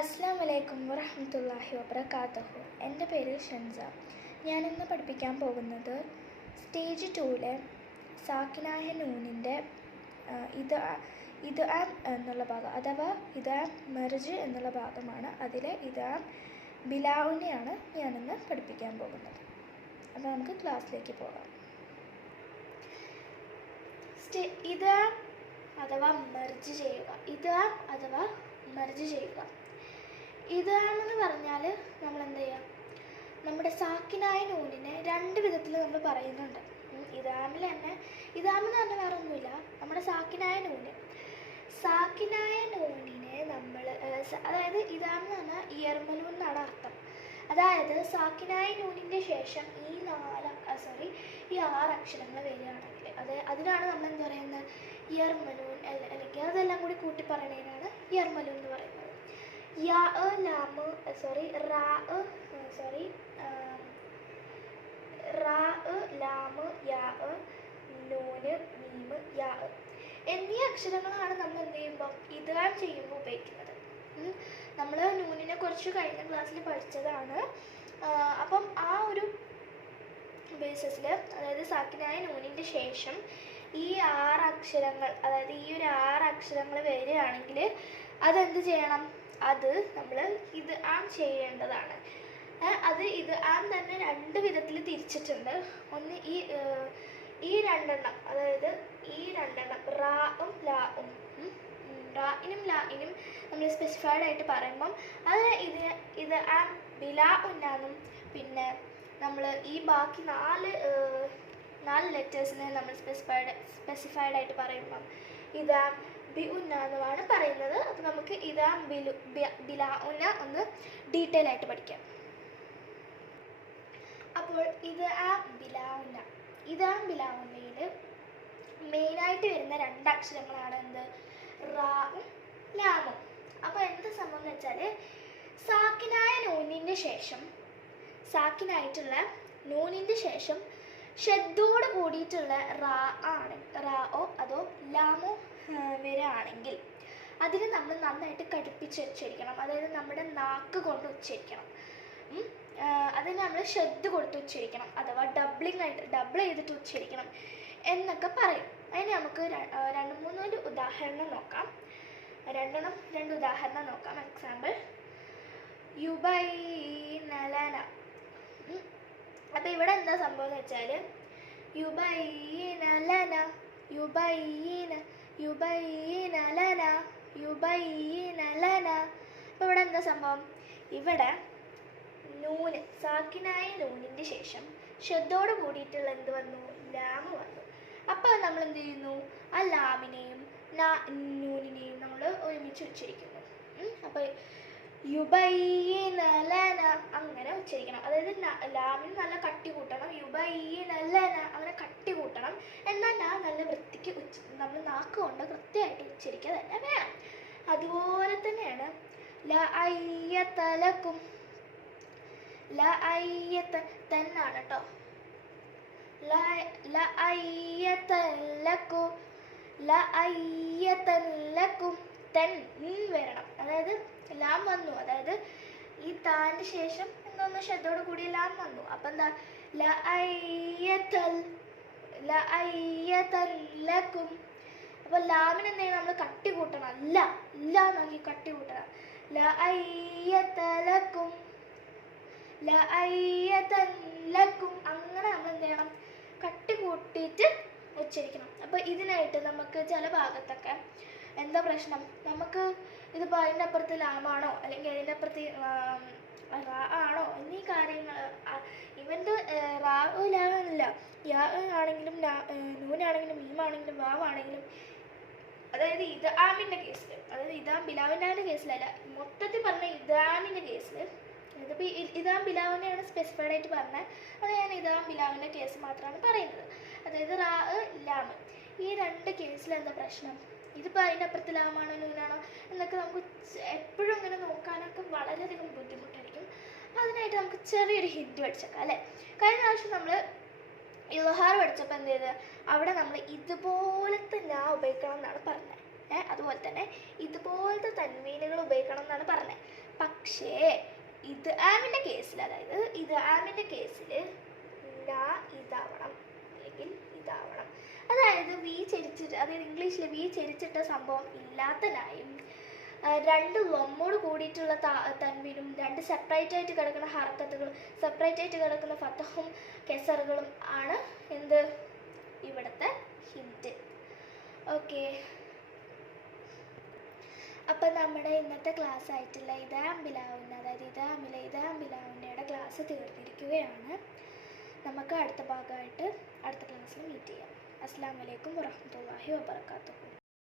അസ്സലാമു അലൈക്കും വറഹ്മത്തുള്ളാഹി വബറകാതുഹു. എൻ്റെ പേര് ഷൻസ. ഞാനിന്ന് പഠിപ്പിക്കാൻ പോകുന്നത് സ്റ്റേജ് 2-ലെ സാക്കിനായ നൂനിൻ്റെ ഇത് ആം എന്നുള്ള ഭാഗം, അഥവാ ഇത് ആം മെർജ് എന്നുള്ള ഭാഗമാണ്. അതിലെ ഇത് ആം ബിലാവുനെയാണ് ഞാനിന്ന് പഠിപ്പിക്കാൻ പോകുന്നത്. അപ്പോൾ നമുക്ക് ക്ലാസ്സിലേക്ക് പോകാം. ഇത് ആം അഥവാ മെർജ് ചെയ്യുക. ഇത് ആം അഥവാ മെർജ് ചെയ്യുക. ഇതാമെന്ന് പറഞ്ഞാൽ നമ്മൾ എന്ത് ചെയ്യുക, നമ്മുടെ സാക്കിനായ നൂനിനെ രണ്ട് വിധത്തിൽ നമ്മൾ പറയുന്നുണ്ട്. ഇതാമിൽ തന്നെ ഇതാമെന്ന് പറഞ്ഞാൽ വേറെ ഒന്നുമില്ല, നമ്മുടെ സാക്കിനായ നൂനിനെ നമ്മൾ അതായത് ഇതാമെന്ന് പറഞ്ഞാൽ ഇയർമലു എന്നാണ് അർത്ഥം. അതായത് സാക്കിനായ നൂനിൻ്റെ ശേഷം ഈ 6 അക്ഷരങ്ങൾ വരികയാണെങ്കിൽ അതിനാണ് നമ്മൾ എന്താ പറയുന്നത്, ഇയർമലൂൻ, അല്ലെങ്കിൽ അതെല്ലാം കൂടി കൂട്ടി പറയുന്നതിനാണ് ഇയർമലു എന്ന് പറയുന്നത്. നൂന്, മീമ്, യാ എന്നീ അക്ഷരങ്ങളാണ് നമ്മൾ എന്ത് ചെയ്യുമ്പോൾ ഇദ്ഗാം ചെയ്യുമ്പോൾ ഉപയോഗിക്കുന്നത്. നമ്മൾ നൂനിനെ കുറിച്ച് കഴിഞ്ഞ ക്ലാസ്സിൽ പഠിച്ചതാണ്. അപ്പം ആ ഒരു ബേസിസിൽ, അതായത് സാക്കിനായ നൂനിൻ്റെ ശേഷം ഈ 6 അക്ഷരങ്ങൾ, അതായത് ഈ ഒരു 6 അക്ഷരങ്ങൾ വരികയാണെങ്കിൽ അതെന്ത് ചെയ്യണം, അത് നമ്മൾ ഇത് ആം ചെയ്യേണ്ടതാണ്. അത് ഇത് ആം തന്നെ രണ്ട് വിധത്തിൽ തിരിച്ചിട്ടുണ്ട്. ഒന്ന് ഈ രണ്ടെണ്ണം, അതായത് ഈ രണ്ടെണ്ണം റാവും ലാവും, റായിനും ലായിനും നമ്മൾ സ്പെസിഫൈഡ് ആയിട്ട് പറയുമ്പം അത് ഇത് ആം ബിലാ ഉന്നാന്നും, പിന്നെ നമ്മൾ ഈ ബാക്കി 4 ലെറ്റേഴ്സിനെ നമ്മൾ സ്പെസിഫൈഡ് ആയിട്ട് പറയുമ്പം ഇതാം ബി ഉന്നാന്നുമാണ് പറയുന്നത്. അപ്പോൾ നമുക്ക് ഇതാം ബിലാ ഉന്ന ഒന്ന് ഡീറ്റെയിൽ ആയിട്ട് പഠിക്കാം. അപ്പോൾ ഇതാം ബിലാ ഉന്നയിൽ മെയിനായിട്ട് വരുന്ന 2 അക്ഷരങ്ങളാണ് എന്ത്, റാവും ലാമും. അപ്പോൾ എന്ത് സംഭവം എന്ന് വെച്ചാൽ, സാക്കിനായിട്ടുള്ള നൂനിൻ്റെ ശേഷം ഷെദ്ദോട് കൂടിയിട്ടുള്ള റാഓ അതോ ലാമോ വരികയാണെങ്കിൽ അതിന് നമ്മൾ നന്നായിട്ട് കടുപ്പിച്ച് ഉച്ചരിക്കണം. അതായത് നമ്മുടെ നാക്ക് കൊണ്ട് ഉച്ചരിക്കണം. അതിന് നമ്മൾ ഷെദ് കൊടുത്ത് ഉച്ചരിക്കണം, അഥവാ ഡബിൾ ചെയ്തിട്ട് ഉച്ചരിക്കണം എന്നൊക്കെ പറയും. അതിന് നമുക്ക് 2-3 ഉദാഹരണം നോക്കാം. 2 ഉദാഹരണം നോക്കാം. എക്സാമ്പിൾ, യുബൈനലന. അപ്പോൾ ഇവിടെ എന്താ സംഭവം എന്ന് വെച്ചാൽ, യുബൈനലന. അപ്പോൾ ഇവിടെ എന്താ സംഭവം, ഇവിടെ നൂന്, സാക്കിനായ നൂനിൻ്റെ ശേഷം ഷെദ്ദോട് കൂടിയിട്ടുള്ള എന്ത് വന്നു, ലാമ് വന്നു. അപ്പോൾ നമ്മൾ എന്ത് ചെയ്യുന്നു, ആ ലാമിനെയും നൂനിനെയും നമ്മൾ ഒരുമിച്ച് ഉച്ചരിക്കുന്നു. അപ്പോൾ യുബൈനലന അങ്ങനെ ഉച്ചരിക്കണം. അതായത് ലാമിന് നല്ല കട്ടി കൂട്ടണം, യുബൈനലന അങ്ങനെ കട്ടി കൂട്ടണം. എന്നാൽ നല്ല വൃത്തിക്ക് നമ്മൾ നാക്ക് കൊണ്ട് കൃത്യമായിട്ട് ഉച്ചരിക്കുക തന്നെ വേണം. അതുപോലെ തന്നെയാണ് ലഅയ്യതലക്കും. തന്നാണ് കേട്ടോ. ലഅയ്യതലക്കും തെൻ വരണം. അതായത് ലാം വന്നു, അതായത് ഈ താൻ്റെ ശേഷം എന്തോന്ന് ഷെദ്ദോട് കൂടിയ ലാം വന്നു. അപ്പം എന്താ, ലഅയ്യതലക്കും. അപ്പോൾ ലാമിന് എന്തെങ്കിലും നമ്മൾ കട്ടി കൂട്ടണം, ഇല്ല നോക്കി കട്ടി കൂട്ടണം. ലഅയ്യതലക്കും അങ്ങനെ നമ്മൾ എന്ത് ചെയ്യണം, കട്ടി കൂട്ടിയിട്ട് ഉച്ചരിക്കണം. അപ്പോൾ ഇതിനായിട്ട് നമുക്ക് ചില ഭാഗത്തൊക്കെ എന്താ പ്രശ്നം, നമുക്ക് ഇതിപ്പോൾ അതിൻ്റെ അപ്പുറത്ത് ലാമാണോ അല്ലെങ്കിൽ അതിൻ്റെ അപ്പുറത്ത് റാ ആണോ എന്നീ കാര്യങ്ങൾ, ഇവൻ്റെ റാ ലാമെന്നില്ല, യാ ആണെങ്കിലും നൂനാണെങ്കിലും മീമാണെങ്കിലും വാവാണെങ്കിലും, അതായത് ഇത് ആമിൻ്റെ കേസിൽ, അതായത് ഇതാം ബിലാവിൻ്റെ കേസിലല്ല, മൊത്തത്തിൽ പറഞ്ഞ ഇതാമിൻ്റെ കേസിൽ, ഇതിപ്പോൾ ഇതാം ബിലാവിനെയാണ് സ്പെസിഫൈഡ് ആയിട്ട് പറഞ്ഞത്. അത് ഞാൻ ഇതാം ബിലാവിൻ്റെ കേസ് മാത്രമാണ് പറയുന്നത്. അതായത് റാ ലാമ് ഈ 2 കേസിൽ എന്താ പ്രശ്നം, ഇതിപ്പോൾ അതിൻ്റെ അപ്പുറത്ത് ലാമാണോ നൂനാണോ എന്നൊക്കെ നമുക്ക് എപ്പോഴും ഇങ്ങനെ നോക്കാനൊക്കെ വളരെയധികം ബുദ്ധിമുട്ടായിരിക്കും. അപ്പോൾ അതിനായിട്ട് നമുക്ക് ചെറിയൊരു ഹിൻറ്റ് പഠിച്ചേക്കാം അല്ലേ. കഴിഞ്ഞ പ്രാവശ്യം നമ്മൾ ഇൽഹാർ പഠിച്ചപ്പോൾ എന്ത് ചെയ്ത്, അവിടെ നമ്മൾ ഇതുപോലത്തെ ഞാ ഉപയോഗിക്കണം എന്നാണ് പറഞ്ഞത്. അതുപോലെ തന്നെ ഇതുപോലത്തെ തൻവീനുകൾ ഉപയോഗിക്കണം എന്നാണ് പറഞ്ഞത്. പക്ഷേ ഇത് ആമിൻ്റെ കേസിൽ, അതായത് ഇത് ആമിൻ്റെ കേസിൽ ഇതാവണം അല്ലെങ്കിൽ ഇതാവണം. അതായത് വി ചരിച്ചിട്ട്, അതായത് ഇംഗ്ലീഷിൽ വി ചരിച്ചിട്ട സംഭവം ഇല്ലാത്ത നായും രണ്ട് ലൊമ്മോട് കൂടിയിട്ടുള്ള തൻവീനും രണ്ട് സെപ്പറേറ്റ് ആയിട്ട് കിടക്കുന്ന ഹർക്കത്തുകളും സെപ്പറേറ്റ് ആയിട്ട് കിടക്കുന്ന ഫത്തഹും കെസറുകളും ആണ് എന്ത് ഇവിടുത്തെ ഹിന്റ്. ഓക്കെ, അപ്പം നമ്മുടെ ഇന്നത്തെ ക്ലാസ് ആയിട്ടുള്ള ഇദാംബിലാവുന്ന, അതായത് ഇദാംബിലാവുന്നയുടെ ക്ലാസ് തീർന്നിരിക്കുകയാണ്. നമുക്ക് അടുത്ത ഭാഗമായിട്ട് അടുത്ത ക്ലാസ്സിൽ മീറ്റ് ചെയ്യാം. അസ്സലാമു അലൈക്കും വറഹ്മത്തുള്ളാഹി വബറകാതുഹു.